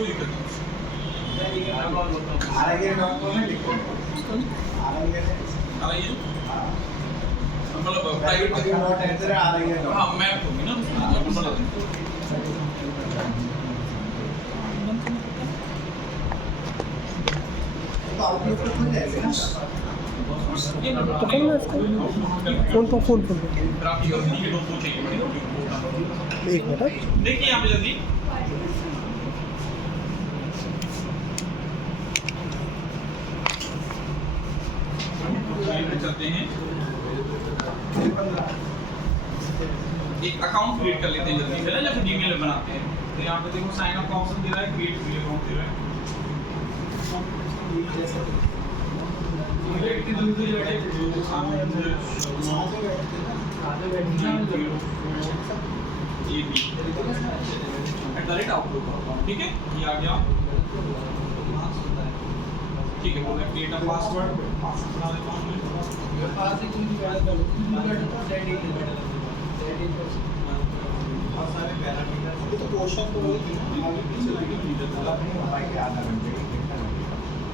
कोई दिक्कत नहीं। आइए मतलब प्राइवेट हाँ मैं दूंगी ना नंबर ला देंगे। पकड़ना इसको फोन पे एक मिनट देखिए यहाँ पे जल्दी चलते हैं, एक अकाउंट क्रिएट कर लेते हैं जल्दी से ना, जैसे जीमेल में बनाते हैं। तो यहाँ पे देखो साइन अप का ऑप्शन दे रहा है, क्रिएट फ्री अकाउंट दे रहा है। ठीक है ये आ गया, ठीक है बोल रहे क्रिएट अ पासवर्ड बना देता हूँ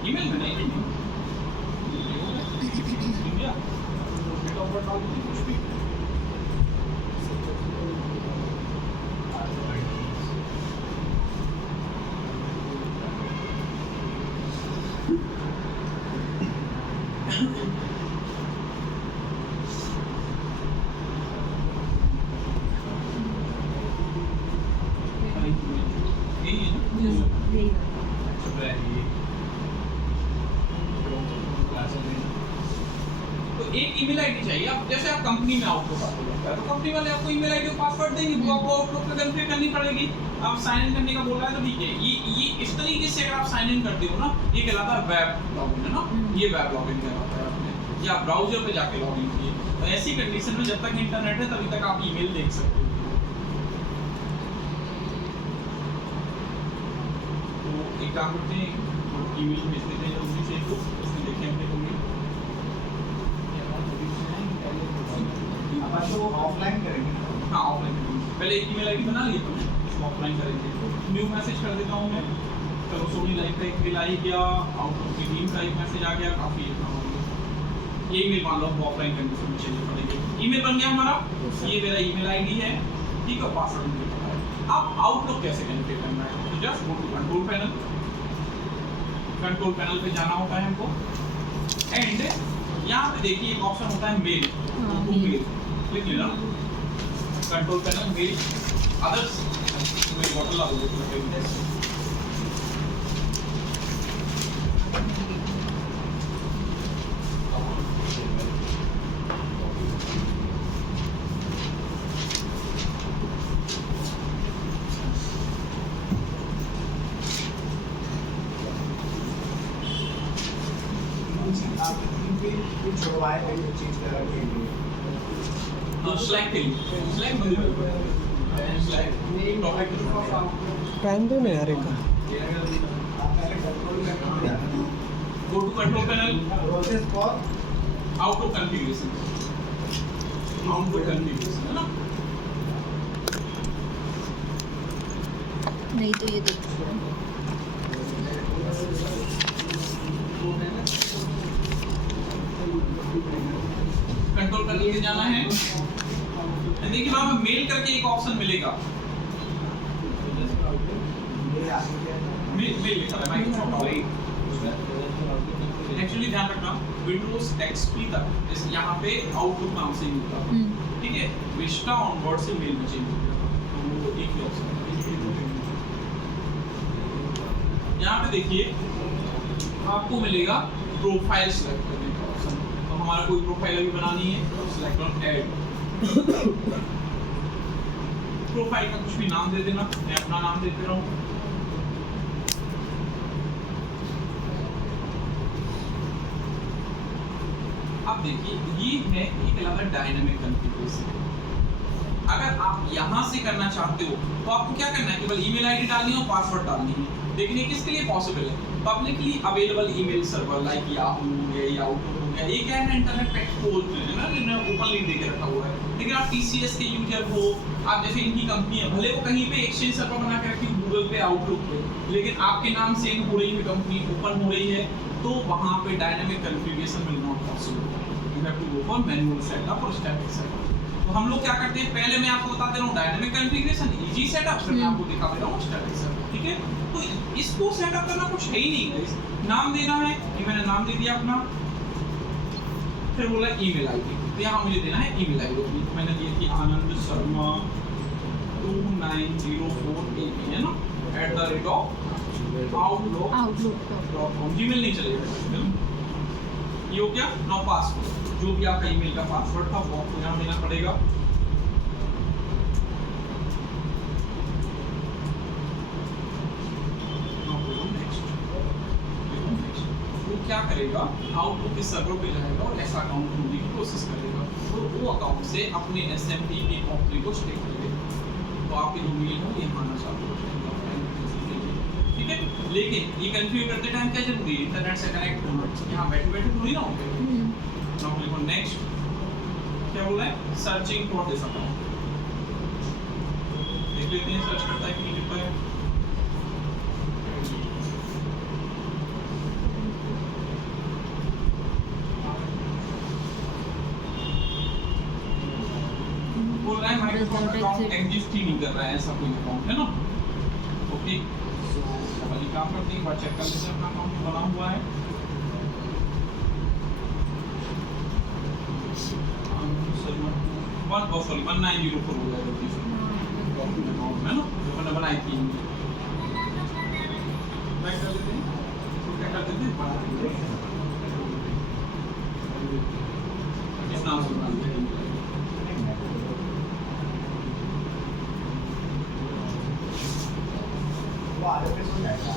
ईमेल में नहीं इंडिया कुछ भी एक ईमेल आईडी चाहिए। आप जैसे आप कंपनी में आउटलुक है तो कंपनी वाले आपको ईमेल आईडी और पासवर्ड देंगे, वो आपको आउटलुक पे कॉन्फ़िगर करनी पड़ेगी। आप साइन इन करने का बोल रहा है तो ठीक है, ये इस तरीके से अगर आप साइन इन करते हो ना, ये कहलाता है वेब लॉगिन है ना, ये वेब लॉगिन कहलाता है आपने, या आप ब्राउज़र पे जाके लॉगिन किए। तो ऐसी कंडीशन में जब तक इंटरनेट है तभी तक आप ईमेल देख सकते हो। तो एक काम करते हैं, ईमेल भेज देते हैं जल्दी से इसको, उसमें देखें अपने को ऑफलाइन करेंगे। हाँ ऑफलाइन करेंगे, पहले एक ईमेल आईडी बना लिए तुमने, उसको ऑफलाइन करेंगे। न्यू मैसेज कर देता हूँ मैं, चलो सोनी लाइव का एक मेल आ ही गया, आउटलुक की टीम का एक मैसेज आ गया, काफ़ी ये ईमेल मान लो ऑफलाइन कंडीशन में चेंज करेंगे। ईमेल बन गया हमारा, ये मेरा ईमेल आईडी है, ठीक है, पासवर्ड मुझे पता है। अब आउटलुक कैसे कनेक्ट करना है, तो just go to control panel, control panel पे जाना होता है हमको, एंड यहाँ पे देखिए एक ऑप्शन होता है मेल, मेल क्लिक लेना, कंट्रोल पैनल मेल अदर्स, मैं बॉटल ला दूँ स्लैक के लिए स्लैक टॉपिक टाइम दो ना यार एक go to control panel, process for Outlook configuration, Outlook configuration है ना। नहीं तो ये देखो कंट्रोल पैनल पे जाना है, देखिए वहां पे मेल करके एक ऑप्शन मिलेगा, मेल लिखा है माइक्रोसॉफ्ट ऑफिस। एक्चुअली ध्यान रखना विंडोज एक्सपी तक इस यहाँ पे आउटलुक नाम से मिलता है, ठीक है, विस्टा ऑनवर्ड से मेल में चेंज होगा, तो वो एक ही ऑप्शन है। यहाँ पे देखिए आपको मिलेगा प्रोफाइल सेलेक्ट करने का ऑप्शन, तो हमारा कोई प्रोफाइल अभी बनानी है तो सिलेक्ट ऑन ऐड, प्रोफाइल का कुछ भी नाम दे देना, मैं अपना नाम देते रहूँ। अब देखिए ये है, ये कहलाता है डायनामिक कॉन्फ़िगरेशन। अगर आप यहाँ से करना चाहते हो तो आपको क्या करना है, केवल ईमेल आईडी डालनी है और पासवर्ड डालनी है। लेकिन ये किसके लिए पॉसिबल है, publicly available email server like Yahoo हो गया या आउटलुक हो गया, ये क्या है ना इंटरनेट पे एक्सपोज है ना, इन्होंने ओपनली दे के रखा हुआ है। लेकिन आप टीसीएस के यूजर हो, आप जैसे इनकी कंपनी है, भले वो कहीं पे एक्सचेंज सर्वर बना के रखी गूगल पे, आउटलुक पे, लेकिन आपके नाम से एक हो रही है कंपनी ओपन हो रही है, तो वहाँ पे dynamic configuration will not possible. You have to go for manual setup और स्टैटिक सेटअप। तो हम लोग क्या करते हैं, पहले मैं आपको बता दे रहा हूँ डायनामिक कॉन्फ़िगरेशन, इजी सेटअप, फिर मैं आपको दिखा दे रहा हूँ स्टैटिक सेटअप, ठीक है। तो इसको सेटअप करना कुछ है ही नहीं गाइस, नाम देना है, ये मैंने नाम दे दिया अपना, फिर बोला ईमेल आईडी, तो यहाँ मुझे देना है ईमेल आईडी, मैंने दी थी आनंद शर्मा 2904 है ना @outlook.com, जीमेल नहीं चलेगा। ये हो गया। नाउ पासवर्ड, जो भी आपका ईमेल का पासवर्ड था वो आपको यहाँ देना पड़ेगा। वो क्या करेगा, आउटलुक के सर्वर पे जाएगा और ऐसा अकाउंट ढूंढने की कोशिश करेगा, और वो अकाउंट से अपने SMTP कॉपी को स्टेक करेगा, तो आपके जो मेल हो ये आना चालू हो जाएगा, ठीक है। लेकिन ये कन्फिगर करते टाइम क्या जरूरी है, इंटरनेट से कनेक्ट होना, यहाँ बैठे बैठे थोड़ी ना होंगे। नाउ क्लिक ऑन नेक्स्ट, क्या बोला है, सर्चिंग फॉर दिस अकाउंट, देख लेते हैं सर्च करता है कि नहीं करता है। बोल रहा है माइक्रोसॉफ्ट अकाउंट एग्जिस्ट ही नहीं कर रहा है, ऐसा कोई अकाउंट है ना। ओके, तो वाली काम करते हैं, एक बार चेक कर लेते हैं अपना अकाउंट बना हुआ है। सॉरी 1904 हो गया अकाउंट है ना, जो मैंने बनाई थी। बैक कर लेते हैं, तो क्या कर देते हैं, बना देते हैं इस नाम से बना देते हैं। वो आगे पे सो जाएगा।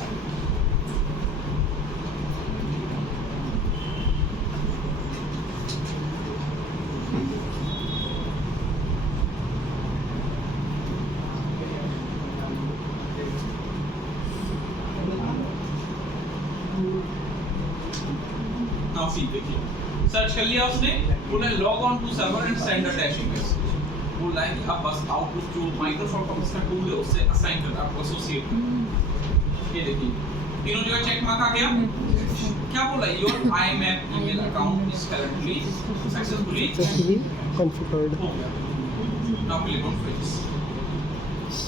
नाउ सी देखिए, सर्च कर लिया उसने, बोला log on to server and send a dashing message, बोला है कि अब बस आउटलुक जो माइक्रोसॉफ्ट ऑफिस का टूल है उससे असाइन कर आपको एसोसिएट कर। ये देखिए तीनों जगह चेक मार्क आ गया। क्या बोला, your IMAP email account is currently successfully configured हो गया। नाउ क्लिक ऑन फिनिश,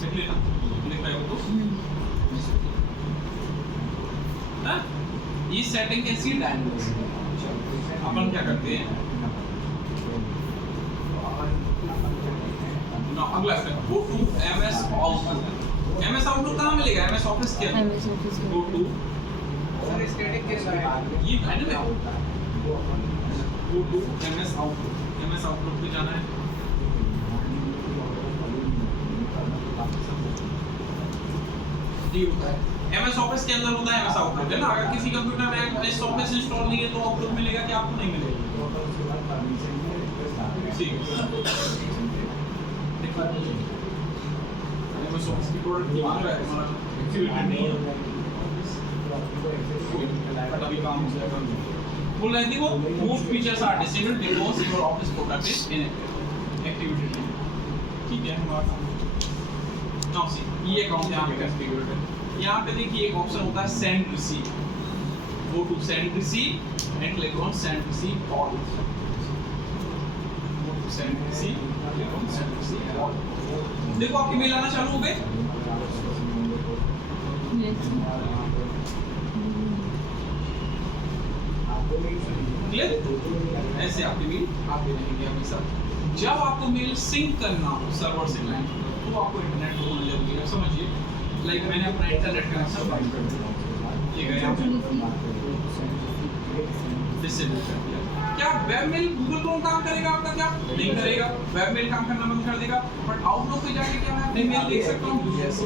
देख लेना लिख रहा है वो तो ना, ये सेटिंग कैसी डायनामिक। अपन क्या करते हैं ना, अगला step go to MS Outlook. MS Outlook कहाँ मिलेगा, MS ऑफिस के अंदर गो टू, सर स्टैटिक कैसा है? ये dynamic, go to MS Outlook, MS Outlook पे जाना है। ये होता है MS ऑफिस के अंदर होता है MS आउटलुक है ना। अगर किसी कंप्यूटर में MS ऑफिस इंस्टॉल नहीं है तो आउटलुक मिलेगा कि आपको नहीं मिलेगा, ठीक है। MS ऑफिस की प्रोडक्ट की मांग है, हमारा एक्टिवेटेड नहीं है, अभी काम हो जाएगा। बोल रहे थे वो most features are disabled because your office product is inactivated, ठीक है। हमारा नाउ सी ये अकाउंट यहाँ पे कॉन्फ़िगर्ड है। यहाँ पे देखिए एक ऑप्शन होता है send receive, go to send receive and click on send receive all, go to send receive, click on send receive all. देखो आपके मेल आना चालू हो गए। क्लियर, ऐसे आपके मेल आते रहेंगे हमेशा। जब आपको मेल सिंक करना हो सर्वर से क्लाइंट तो आपको इंटरनेट तो होना जरूरी है। समझिए लाइक मैंने अपना इंटरनेट कनेक्शन बंद कर दिया, ये गया डिसेबल कर दिया। क्या वेब मेल गूगल क्रोम काम करेगा आपका, क्या नहीं करेगा, वेब मेल काम करना बंद कर देगा। बट आउटलुक पे जाके क्या मैं अपने मेल देख सकता हूँ, यस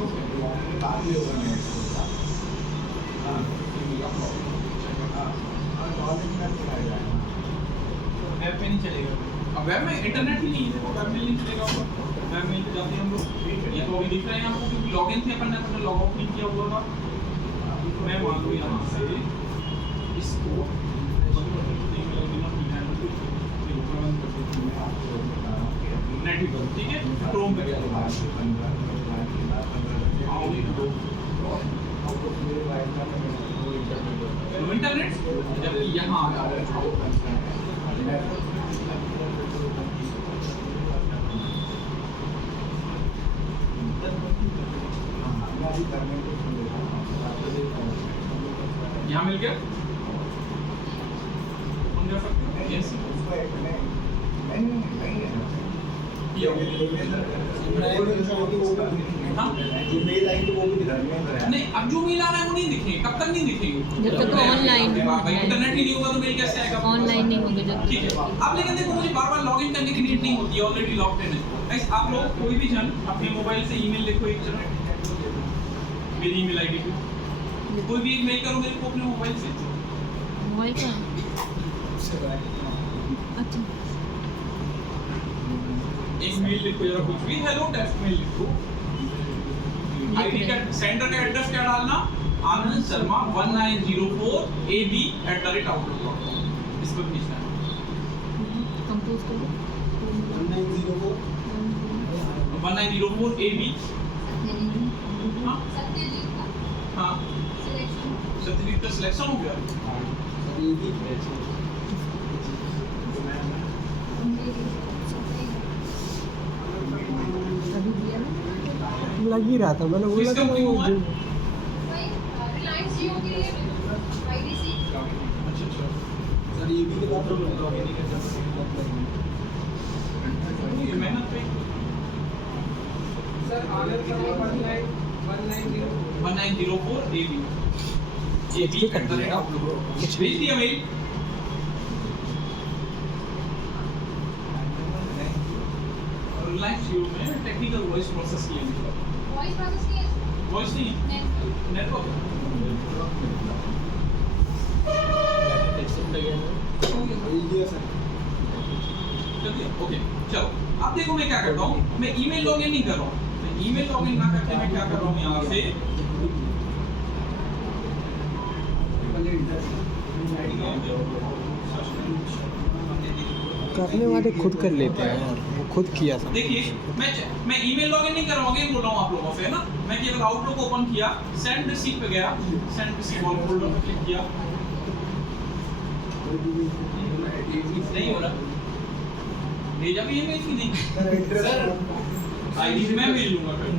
वेब पे नहीं चलेगा। अब वेब में इंटरनेट ही नहीं है, वेब मेल नहीं चलेगा। वेब मेल पे जाते हैं हम लोग, ये तो अभी दिख रहे हैं आपको क्योंकि लॉगिन थे अपन ने, अपने लॉग आउट नहीं किया हुआ था। मैं मान लो यहाँ से इसको नेट ही करो, ठीक है। क्रोम पे गया इंटरनेट, जबकि यहाँ यहाँ मिल गया, फोन कर सकते हो। यस नहीं, अब जो मेल आ रहा है वो नहीं दिखेंगे, कब तक नहीं दिखेंगे जब तक ऑनलाइन इंटरनेट ही नहीं होगा तो मेल कैसे आएगा? ऑनलाइन नहीं होगा जब ठीक है। अब लेकिन देखो मुझे बार बार लॉगिन करने की नीड नहीं होती है, ऑलरेडी लॉग्ड इन है। गाइस आप लोग कोई भी जन अपने मोबाइल से ईमेल देखो, एक जन मेरी ईमेल आईडी पे कोई भी एक मेल करो मेरे को अपने मोबाइल से, मोबाइल का अच्छा एक मेल लिखो जरा, कुछ भी हेलो टेस्ट मेल लिखो, आईडी का सेंडर का एड्रेस क्या डालना, आनंद शर्मा 1904ab@outlook.com, इस पर भेजना है। कंपोज करो 1904ab, हाँ हाँ सत्यजीत का सिलेक्शन हो गया। अभी दिया ना लग ही रहा था, मैंने बोला किस था कंपनी वो को है? रिलायंस जियो के आईडीसी अच्छा अच्छा, ये मेहनत पे सर आनंद शर्मा 1904 AB भेज दिया मेल। रिलायंस जियो में टेक्निकल वॉइस प्रोसेस किया गया, वॉइस प्रोसेस किए वॉइस नहीं नेटवर्क। चलिए ओके चलो, अब देखो मैं क्या करता हूँ, मैं ईमेल लॉगिन नहीं कर रहा हूँ, मैं ईमेल लॉगिन ना करके मैं क्या कर रहा हूँ यहाँ से करने वाले खुद कर लेते हैं यार, वो खुद किया था। देखिए मैं ईमेल लॉगिन नहीं कर रहा हूँ, अगेन बोल रहा हूँ आप लोगों से ना, मैं केवल आउटलुक ओपन किया, सेंड रिसीव पे गया, सेंड रिसीव ऑल फोल्डर पे क्लिक किया, नहीं हो रहा, भेजा भी है मेल की नहीं सर, आईडी मैं भेज लूंगा फिर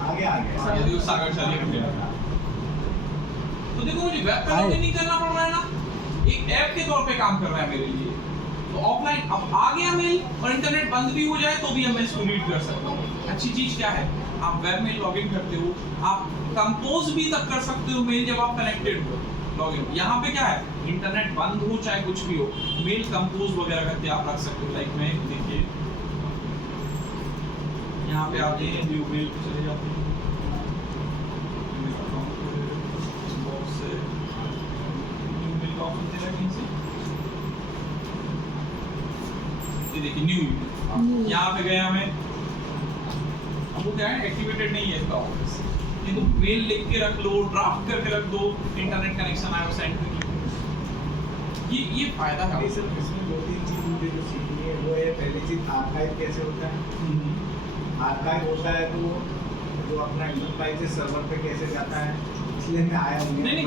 आगे सागर चलिए। तो देखो मुझे वेब पे लॉगिन नहीं करना पड़ रहा है ना, एक ऐप के तौर पे काम कर रहा है मेरे लिए। तो ऑफलाइन अब आ गया मेल और इंटरनेट बंद भी हो जाए तो भी मैं इसको रीड कर सकता हूँ। अच्छी चीज क्या है, आप वेब में लॉगिन करते हो, आप कंपोज भी तक कर सकते हो मेल जब आप कनेक्टेड हो लॉगिन। यहाँ पे क्या है, इंटरनेट बंद हो चाहे कुछ भी हो, मेल कंपोज वगैरह करके आप रख सकते हो। लाइक मैं देखिए यहाँ पे आते हैं, व्यू मेल पे चले जाते हैं, देखिए न्यू यहाँ पे गया मैं, अब वो क्या है एक्टिवेटेड नहीं है इसका ऑफिस, नहीं तो मेल लिख के रख लो, ड्राफ्ट करके रख दो, इंटरनेट कनेक्शन आया सेंड कर लो, ये फायदा है। सर इसमें दो तीन चीज मुझे जो सीखनी है वो है, पहली चीज आर्काइव कैसे होता है। आर्काइव होता है तो जो अपना एंटरप्राइज सर्वर पे कैसे जाता है, इसलिए मैं आया हूँ। नहीं नहीं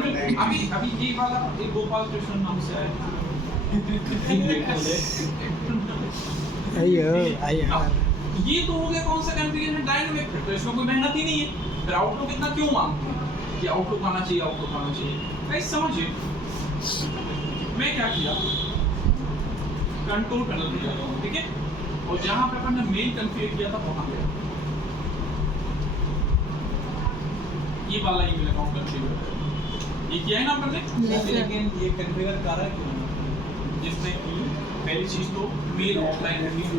अभी ये वाला एक गोपाल कृष्ण नाम से आया आइए आइए ये तो हो गया कौन सा कॉन्फ़िगरेशन डायनामिक, फिर तो इसमें कोई मेहनत ही नहीं है। फिर आउटलुक इतना क्यों मांगते हैं कि आउटलुक आना चाहिए, आउटलुक आना चाहिए। गाइस समझिए मैं क्या किया, कंट्रोल पैनल पे जाता हूँ, ठीक है, और जहाँ पे अपन ने मेल कॉन्फ़िगर किया था वहाँ गया, ये वाला ईमेल अकाउंट कॉन्फ़िगर ये किया है ना अपन ने, लेकिन ये कॉन्फ़िगर कर रहा है क्यों, जिसमें कि पहली चीज तो मेल ऑफलाइन रीड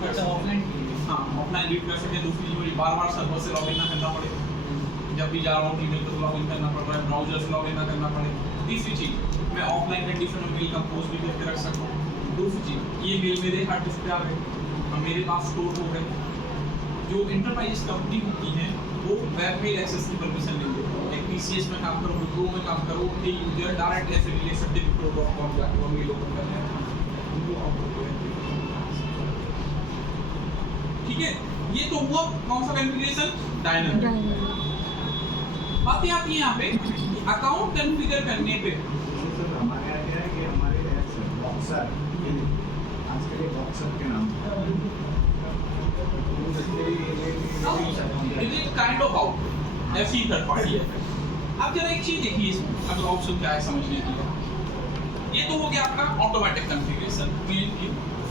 कर सकते, ऑफलाइन हाँ ऑफलाइन रीड कर सकते हैं। दूसरी चीज मुझे बार बार सर्वर से लॉगिन ना करना पड़े, जब भी जा रहा हूँ ईमेल पर लॉगिन करना पड़ रहा है, ब्राउजर से लॉगिन ना करना पड़े। तीसरी चीज मैं ऑफलाइन कंडीशन में मेल कंपोज भी करके रख सकता हूँ। दूसरी चीज ये मेल मेरे हार्ड डिस्क पे आ गए और मेरे पास स्टोर हो गए। जो इंटरप्राइज कंपनी होती है वो वेब मेल एक्सेस की परमिशन नहीं देती, एक TCS में काम करो, विप्रो में काम करो, एक यूजर डायरेक्ट ऐसे ले सकते हैं wipro.com जाके वो मेल ओपन करना है, ठीक है। ये तो हुआ कौन सा कॉन्फ़िगरेशन, डायनामिक। बातें आती है यहाँ पे अकाउंट कॉन्फ़िगर करने पे। सर हमारे यहाँ क्या है कि हमारे बॉक्सर आजकल ये बॉक्सर के नाम it is kind of out ऐसी थर्ड पार्टी है। अब जरा एक चीज देखिए इसमें अगर ऑप्शन क्या है समझने के लिए। ये तो हो गया आपका ऑटोमेटिक कॉन्फ़िगरेशन,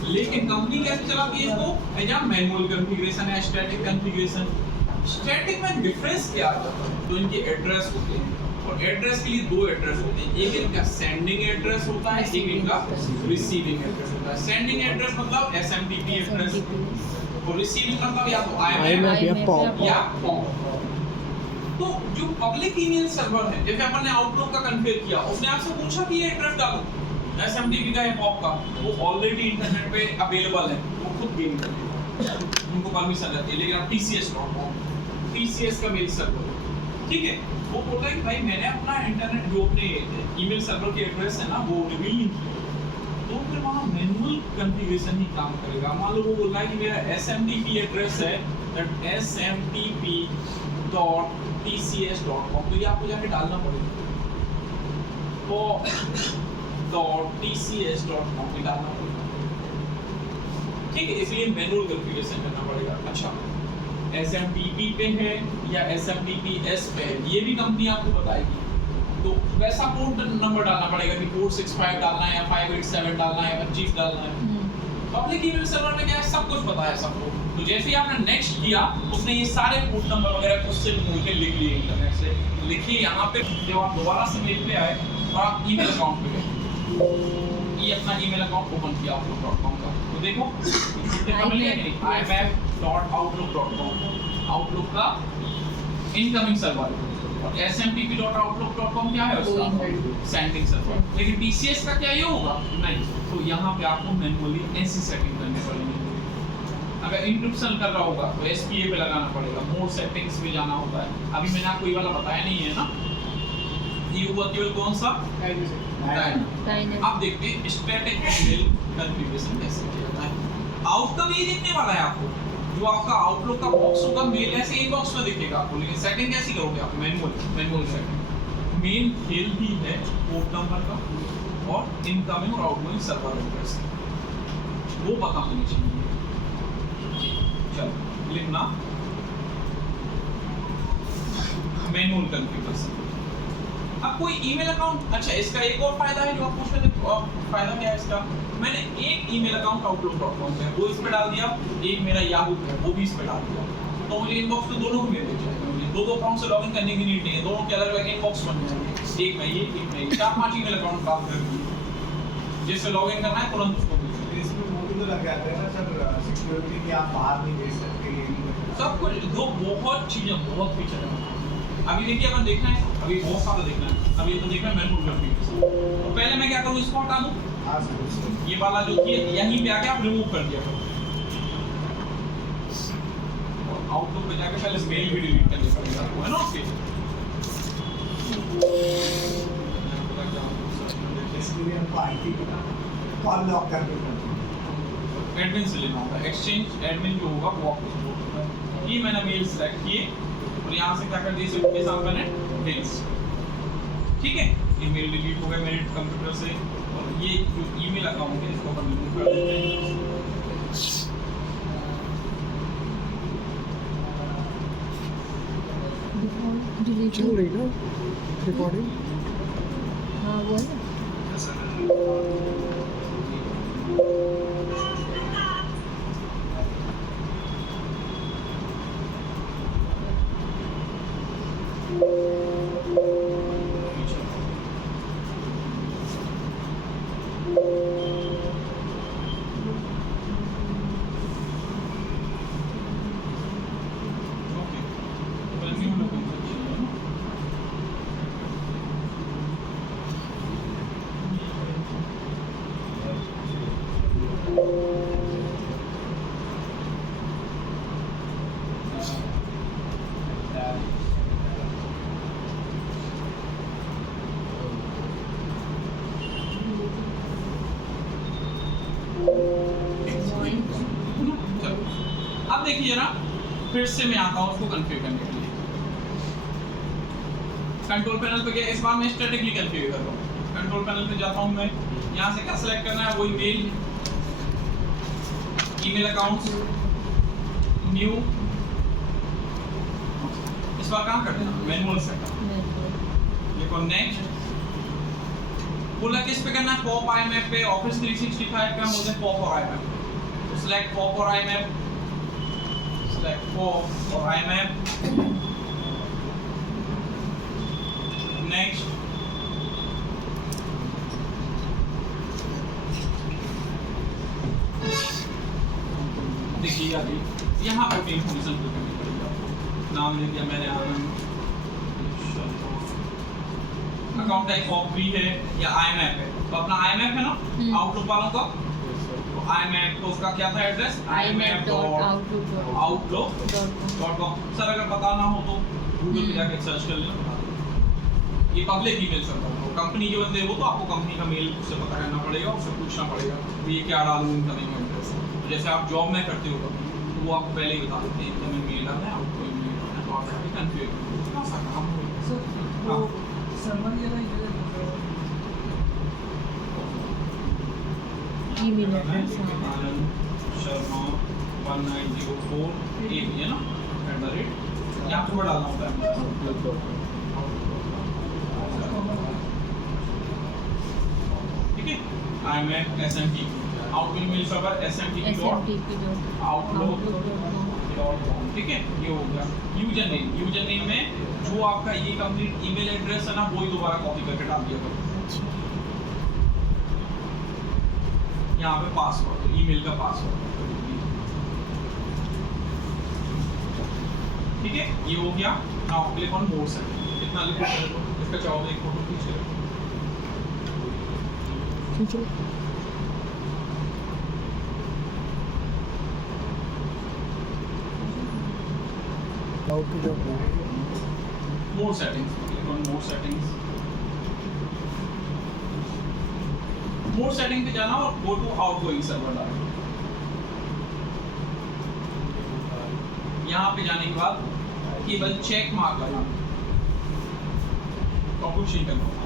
लेकिन कंपनी कैसे चलाती है इसको एज मैनुअल कॉन्फ़िगरेशन है, स्टैटिक कॉन्फ़िगरेशन। स्टैटिक में डिफरेंस क्या आता है? तो इनके एड्रेस होते हैं और एड्रेस के लिए दो एड्रेस होते हैं, एक इनका सेंडिंग एड्रेस होता है, एक इनका रिसीविंग एड्रेस होता है। सेंडिंग एड्रेस मतलब एसएमटीपी एड्रेस और रिसीविंग मतलब या तो IMAP या POP। या POP। तो जो पब्लिक ईमेल सर्वर है, जैसे अपन ने आउटलुक का कॉन्फ़िगर किया, उसने आपसे पूछा कि ये एड्रेस डालो एसएमटीपी का या POP का, वो ऑलरेडी इंटरनेट पे अवेलेबल है, वो खुद गेन करेंगे, उनको परमिशन रहती है। लेकिन आप tcs.com TCS का मेल सर्वर, ठीक है, वो बोल रहा है कि भाई मैंने अपना इंटरनेट जो अपने ईमेल सर्वर के एड्रेस है ना वो रिवील नहीं किया, तो फिर वहाँ मैनुअल कॉन्फ़िगरेशन ही काम करेगा। मान लो वो बोल रहा है कि मेरा SMTP एड्रेस है smtp.tcs.com, तो ये आपको जाके डालना पड़ेगा, .tcs.com पे डालना पड़ेगा, ठीक है, इसलिए मैनुअल कॉन्फ़िगरेशन करना पड़ेगा। अच्छा SMTP पे है या SMTPS पे है, ये भी कंपनी आपको बताएगी, तो वैसा पोर्ट नंबर डालना पड़ेगा कि पोर्ट 65 डालना है या 587 डालना है या 25 डालना है। पब्लिक ईमेल सर्वर में क्या है, सब कुछ पता है सबको। तो जैसे ही आपने नेक्स्ट किया, उसने ये सारे पोर्ट नंबर वगैरह खुद से ढूंढ के लिख लिए इंटरनेट से। लिखिए यहाँ पे, जब आप दोबारा से मेल पे आए और आप ईमेल अकाउंट पे गए, ये अपना ईमेल अकाउंट ओपन किया outlook.com का, तो देखो imap.outlook.com आउटलुक का इनकमिंग सर्वर, और smtp.outlook.com क्या है उसका सेंडिंग सर्वर। लेकिन TCS का क्या ये होगा? नहीं। तो यहाँ पे आपको मैनुअली ऐसी सेटिंग करनी पड़ेगी। अगर इंक्रिप्शन कर रहा होगा तो SPA पे लगाना पड़ेगा, मोर सेटिंग्स पे जाना होता है। अभी मैंने आपको ये वाला बताया नहीं है ना, ये हुआ केवल कौन सा डायनेमिक। अब देखते हैं स्टैटिक मेल कॉन्फ़िगरेशन कैसे किया जाता है। आउटकम ये दिखने वाला है आपको, जो आपका आउटलुक का बॉक्स होगा मेल ऐसे ही बॉक्स में दिखेगा आपको, लेकिन सेटिंग कैसी करोगे आप? Manual setting. मेन खेल भी है पोर्ट नंबर का और इनकमिंग और आउटगोइंग सर्वर एड्रेस, वो पता होनी चाहिए। चलो लिखना मैनुअल कॉन्फ़िगरेशन। अब कोई ईमेल अकाउंट, अच्छा इसका एक और फायदा है जो आप पूछ रहे थे, फायदा क्या है इसका? मैंने एक ईमेल अकाउंट outlook.com पे वो इस पे डाल दिया, एक मेरा याहू है वो भी इस पे डाल दिया, तो मुझे इनबॉक्स में दोनों को मिल जाएगा। मुझे दो अकाउंट से लॉगिन करने की नीड नहीं है, दोनों के अलग अलग इनबॉक्स बन जाएंगे, एक में ये एक में ये, 4-5 ईमेल अकाउंट काम करेंगे, जिससे लॉगिन करना है तुरंत उसको मिल जाएगा। इसमें वो भी तो लग जाता है ना सर, सिक्योरिटी की आप बाहर नहीं भेज सकते, ये नहीं कर सकते। सब कुछ दो, बहुत चीजें, बहुत फीचर है। अभी देखिए अगर देखना है, अभी बहुत सारा देखना है, अभी ये तो देखना है मैनुअल कॉन्फ़िगरेशन। तो पहले मैं क्या करूँ, इसको हटा दूँ, हाँ सर, ये वाला जो कि यहीं पे आके आप रिमूव कर दिया करो, और आउटलुक पे जाके पहले मेल भी डिलीट कर देना पड़ेगा आपको, है ना? ओके, इसके लिए हमको IT का कॉल लॉक करके करना है। एडमिन से लेना होगा, एक्सचेंज एडमिन जो होगा वो आपको सपोर्ट होता है। ये मैंने मेल सेलेक्ट किए और यहाँ से क्या कर दिया, इसके साथ मैंने मेल्स, ठीक है, ये मेल डिलीट हो गया मेरे कंप्यूटर से। और ये जो ईमेल अकाउंट है इसको अपन रिमूव कर देते हैं। डिलीट चल रही ना रिकॉर्डिंग? हाँ वो है ना। ओके, तो पहले न्यू में कौन सा चाहिए ना? चलो अब देखिए जरा, फिर से मैं आता हूँ उसको कॉन्फ़िगर करने के लिए। कंट्रोल पैनल पे गया, इस बार मैं स्टैटिकली कॉन्फ़िगर कर रहा हूँ। कंट्रोल पैनल पे जाता हूँ मैं, यहाँ से क्या सेलेक्ट करना है, वही मेल, ईमेल अकाउंट्स, न्यू, इस बार कहाँ कर देना, मैनुअल सेटअप, लिखो नेक्स्ट। बोला किस पे करना है, पॉप आईमैप पे, ऑफिस 365 पे हम बोलते हैं पॉप और आईमैप। तो सिलेक्ट पॉप और आईमैप, सिलेक्ट पॉप और आईमैप, नेक्स्ट। देखिए अभी यहाँ पर इंफॉर्मेशन को करनी पड़ेगी आपको। नाम ले दिया मैंने आनंद, अकाउंट टाइप पॉप भी है या आईमैप है, तो अपना आईमैप है ना आउटलुक वालों का, तो आईमैप तो उसका क्या था एड्रेस, imap.outlook.com। सर अगर पता ना हो तो गूगल पे जाके सर्च कर लेना, बता देगा। ये पब्लिक ईमेल सर्वर है, कंपनी के बंदे हो तो आपको कंपनी का मेल से पता करना पड़ेगा, उससे पूछना पड़ेगा तो ये क्या डालूं इनकमिंग एड्रेस। तो जैसे आप जॉब में करते हो तो वो आपको पहले ही बता देते हैं इनकमिंग मेल डालना है, आउटगोइंग मेल डालना है, और जाके कन्फिगर करना है। काम हो गया। ईमेल एड्रेस आनंद शर्मा 1904 ये भी है ना @ यहाँ पर डालना होता है। ठीक है, IMAP SMTP outgoing mail server smtp.outlook.com। ठीक है, ये हो गया। यूजर नेम में जो आपका ये कंप्लीट ईमेल एड्रेस है ना, वो ही दोबारा कॉपी करके डाल दिया करो। यहाँ पे पासवर्ड, ईमेल का पासवर्ड। ठीक है, ये हो गया। Now click on more setting. कितना लिखो, इसका चाहो एक फोटो खींच लो। खींचो। Out to job more settings, click on more settings. More setting पे जाना और गो टू आउटगोइंग सर्वर डालना। यहाँ पे जाने के बाद केवल चेक मार्क करना, तो कुछ नहीं करना होगा।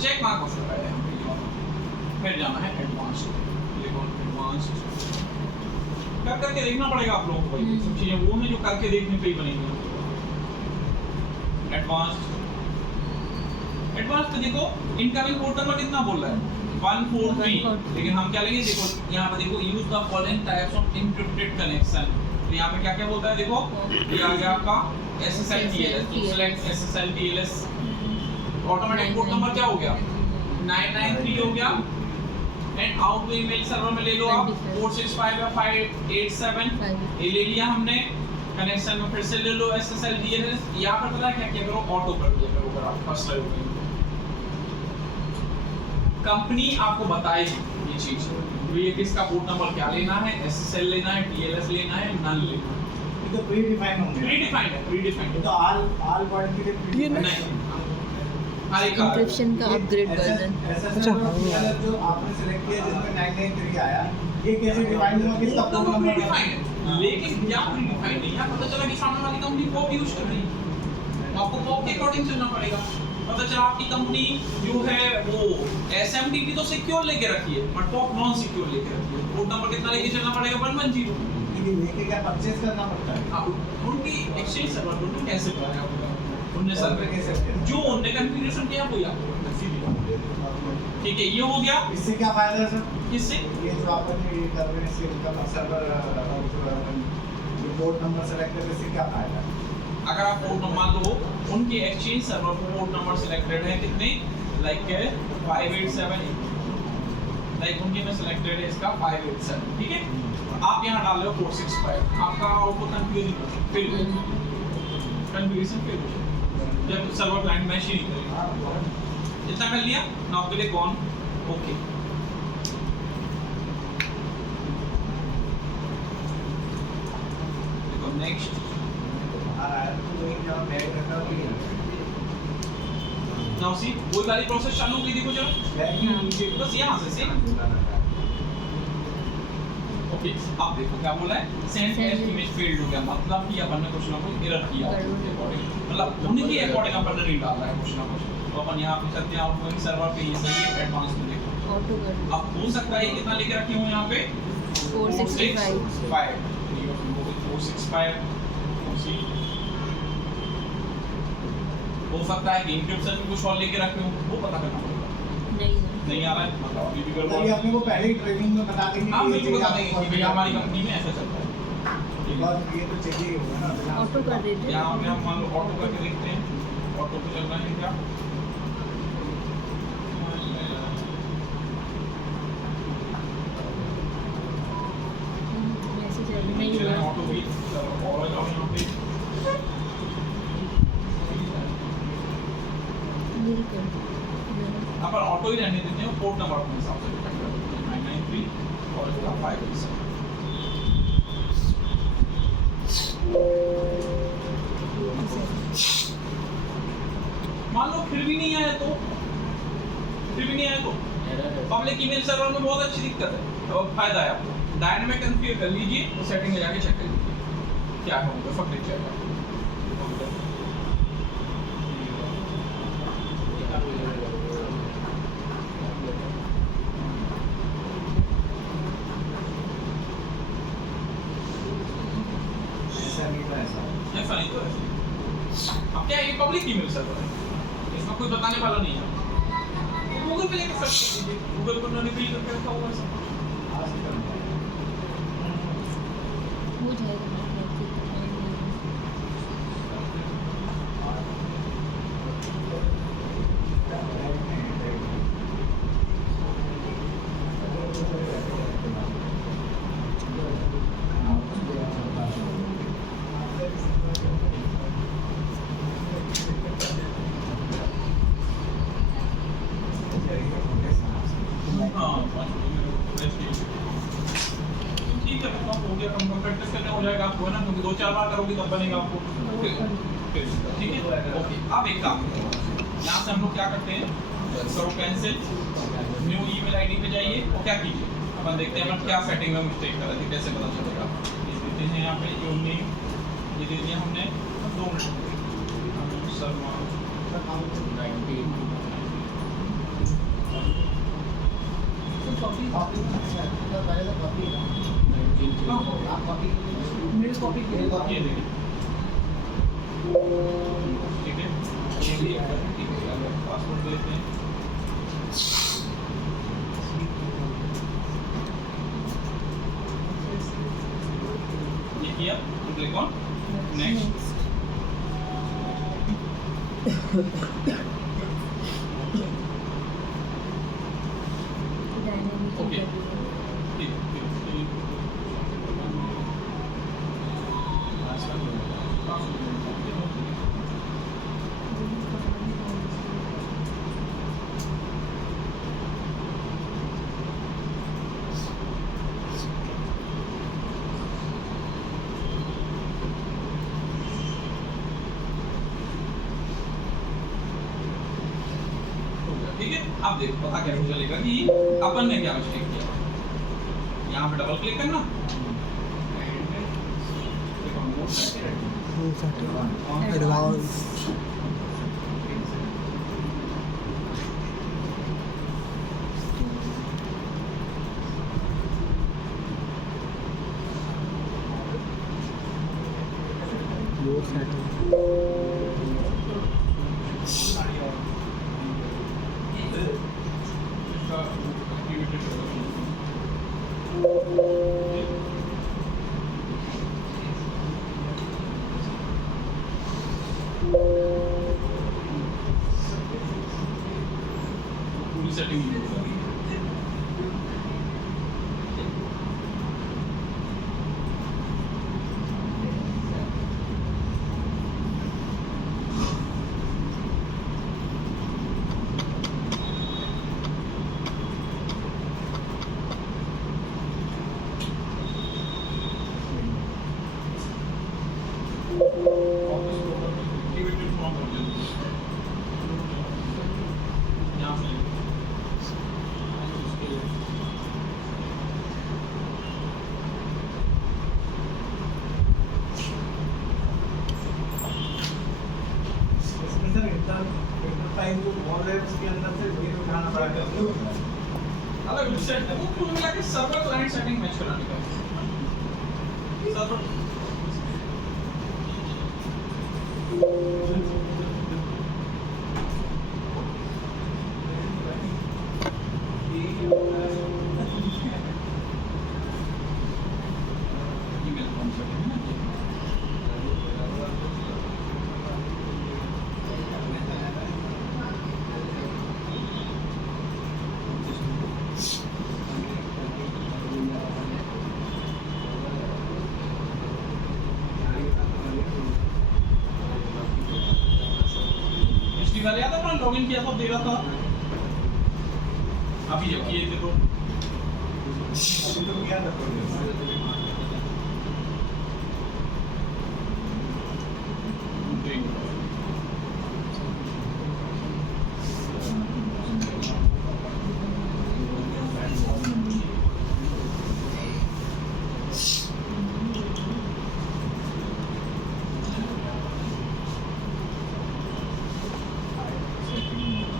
चेक मार्क ऑफ करना है, फिर जाना है एडवांस, क्लिक ऑन एडवांस। कर करके देखना पड़ेगा आप लोगों को, भाई सब चीजें वो हैं जो करके देखने पे ही बनेंगी। एडवांस तो देखो इनकमिंग पोर्ट नंबर कितना बोल रहा है, 143, लेकिन हम क्या लेंगे, देखो यहाँ पे देखो use the following types of encrypted connection. तो यहाँ पे क्या क्या बोलता है, देखो ये आ गया आपका SSL TLS, तो select SSL TLS। Automatic port number क्या हो गया, 993 हो गया। एंड आउटगोइंग मेल सर्वर में ले लो आप 465 या 587, ये ले लिया हमने। कनेक्शन में फिर से ले लो SSL TLS। यहाँ पर पता है क्या क्या करो, ऑटो कर दिया करो अगर आप फर्स्ट लाइन में। कंपनी आपको बताएगी ये चीज, ये किसका पोर्ट नंबर क्या लेना है, SSL लेना है, TLS लेना है, नन लेना है। ये तो प्री डिफाइन होंगे, प्री-डिफाइंड ये तो ऑल वर्ड के लिए ये नहीं, हर एक का इंक्रिप्शन का अपग्रेड वर्जन। अच्छा, जो आपने सेलेक्ट किया जिसमें 993 आया, ये कैसे डिफाइन हुआ, किसका वो तो पोर्ट नंबर प्री-डिफाइंड है, लेकिन क्या प्री-डिफाइंड है, यहाँ पता चला कि सामने वाली कंपनी पॉप यूज कर रही है, तो आपको पॉप के अकॉर्डिंग चलना पड़ेगा। पता चला आपकी कंपनी जो है वो SMTP तो सिक्योर लेके रखी है, बट पॉप नॉन सिक्योर लेके रखी है, पोर्ट नंबर कितना लेके चलना पड़ेगा, 110। ये लेके क्या परचेज करना पड़ता है? हाँ, उनकी एक्सचेंज सर्वर उनको कैसे पता है, उनने सर्वर कैसे जो उनने कॉन्फ़िगरेशन किया वही आपको ठीक है। ये हो गया। इससे क्या फायदा है सर? किससे? ये जो आपने ये कर रहे हैं इससे उनका सर्वर ये पोर्ट नंबर सेलेक्ट करने से क्या फायदा है? अगर आप पोर्ट नंबर लो, उनके एक्सचेंज सर्वर पर पोर्ट नंबर सिलेक्टेड है कितने, लाइक 587, लाइक उनके में सिलेक्टेड है इसका 587, ठीक है। आप यहाँ डाल रहे हो 465, आपका आउटपुट कन्फ्यूजन फेल जब सर्वर क्लाइंट मैच ही नहीं करेगा। इतना कर लिया, नाउ क्लिक ऑन ओके। देखो नेक्स्ट नाउ सी वही वाली प्रोसेस चालू हो गई, देखो जरा बस यहाँ से ओके अब देखो क्या बोला है send Send test image failed हो गया मतलब कि अपन ने कुछ ना कुछ एरर किया उसके अकॉर्डिंग मतलब उन्हीं के अकॉर्डिंग अपन ने नहीं डाला है कुछ ना कुछ तो अपन यहाँ पे चलते हैं आउटगोइंग सर्वर पे ये सही है एडवांस में देखो ऑटो कर अब हो सकता है कितना लेके रखे हो यहाँ पे 465 465 हो सकता है कि इंक्रिप्शन में कुछ और लेके रखे हो वो पता करना पड़ेगा नहीं आ रहा है मतलब अभी भी गड़बड़ तभी अपने को पहले ही ट्रेनिंग में बता देंगे हाँ कि ये बिल्कुल चीज़ बता आपको देंगे कि करनी भैया हमारी है। कंपनी में ऐसा चलता है बस ये तो चाहिए ही होगा ना बिना ऑटो कर देते यहाँ पे हम मान लो ऑटो करके देखते हैं ऑटो पे चल रहा है क्या मैसेज नहीं चल रहा है हुआ ऑटो भी और जाओ यहाँ पे मिल कर अपन ऑटो ही रहने देते हैं पोर्ट नंबर अपने हिसाब से डिपेंड करता है 993 और इसका 587 मान लो फिर भी नहीं आया तो पब्लिक ईमेल सर्वर में बहुत अच्छी दिक्कत है तो फायदा है आपको डायनामिक कॉन्फ़िगर कर लीजिए तो सेटिंग में जाके चेक कर लीजिए क्या होगा पब्लिक चेक ऐसा नहीं था ऐसा ऐसा नहीं तो ऐसा अब क्या है ये पब्लिक ईमेल सर्वर है इसमें कोई बताने वाला नहीं है गूगल पे लेकर सर्च कर लीजिए गूगल पर उन्होंने बिल करके रखा हुआ है सब आज ही करना है। हो जाएगा हाँ ठीक है मतलब हो गया कम प्रैक्टिस करने हो जाएगा आपको है ना क्योंकि 2-4 बार करोगे तब बनेगा आपको ठीक है ओके अब एक काम यहाँ से हम लोग क्या करते हैं करो कैंसिल न्यू ईमेल आईडी पे जाइए और क्या कीजिए अपन देखते हैं अपन क्या सेटिंग में मिस्टेक कर रहे थे कैसे पता चलेगा ये देते हैं यहाँ पे जो नेम ये दे दिया हमने 2 मिनट शर्मा 19 ये देखिए ठीक है ये भी ठीक है पासवर्ड देते हैं ये किया तो क्लिक ऑन नेक्स्ट ओके ठीक ठीक है अब देखो पता कैसे चलेगा कि अपन ने क्या मिस्टेक किया यहाँ पे डबल क्लिक करना एडवांस मोर सेटिंग पूरी सेटिंग यहाँ से लाइन जो बोल रहे हैं उसके अंदर से फिर उठाना पड़ेगा। अलग सेट वो कुल मिला के सर्वर क्लाइंट सेटिंग मैच कराने का सर्वर ईमेल कौन सा है पिछली बार याद है अपना लॉगिन किया था दे रहा था अभी जब किए थे तो अभी तो क्या था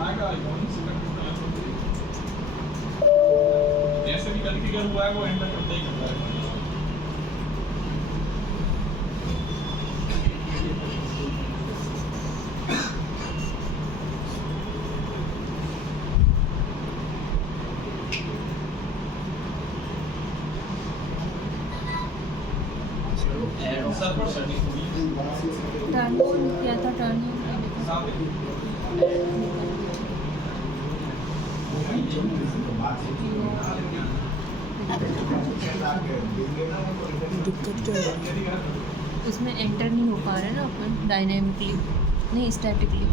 आएगा आइकॉन जैसे भी कॉन्फ़िगर हुआ है वो एंटर करते ही करता है सर्वर सेटिंग टर्न क्या था टर्न साथ दिक्कत क्या है? उसमें एंटर नहीं हो पा रहा है ना अपन डायनेमिकली नहीं स्टैटिकली।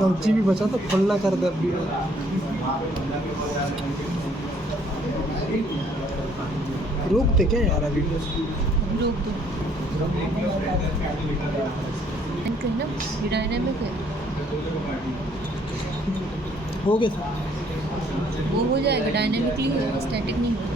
दस GB बचा तो खुला कर दे अभी। रोकते क्या यार अभी? रोक दो एंटर है ना ये डायनेमिक है हो गया था। वो हो जाएगा डायनेमिकली होगा स्टैटिक नहीं होगा।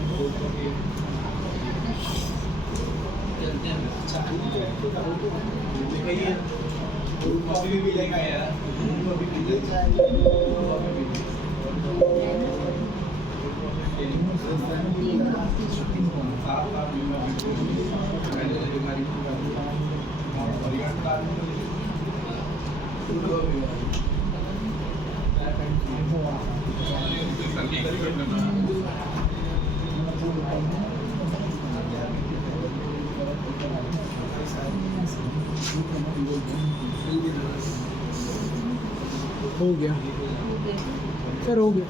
हो गया हो गया सर हो गया।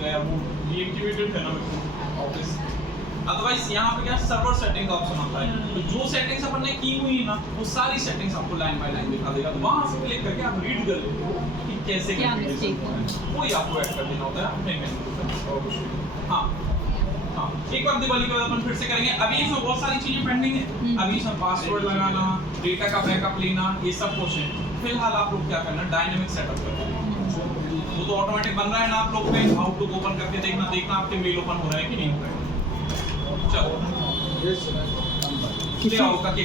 गया वो डीएक्टिवेटेड है ना ऑफिस अदरवाइज यहाँ पे क्या सर्वर सेटिंग का ऑप्शन आता है तो जो सेटिंग्स अपन ने की हुई है ना वो सारी सेटिंग्स आपको लाइन बाय लाइन दिखा देगा तो वहां से क्लिक करके आप रीड कर लेते कि कैसे क्या configuration mistake हुआ है वो ही आपको ऐड कर देना होता है अपने मेन्यू पे हाँ हाँ एक बार दिवाली के बाद अपन फिर से करेंगे अभी इसमें बहुत सारी चीजें पेंडिंग है अभी इसमें पासवर्ड लगाना डेटा का बैकअप लेना ये सब कुछ है फिलहाल आप लोग क्या करना डायनेमिक सेटअप करना वो तो ऑटोमेटिक बन रहा है ना आप लोग पे आउटलुक ओपन करके देखना आपके मेल ओपन हो रहा है कि नहीं हो रहा है चलो किसी क्या होगा कि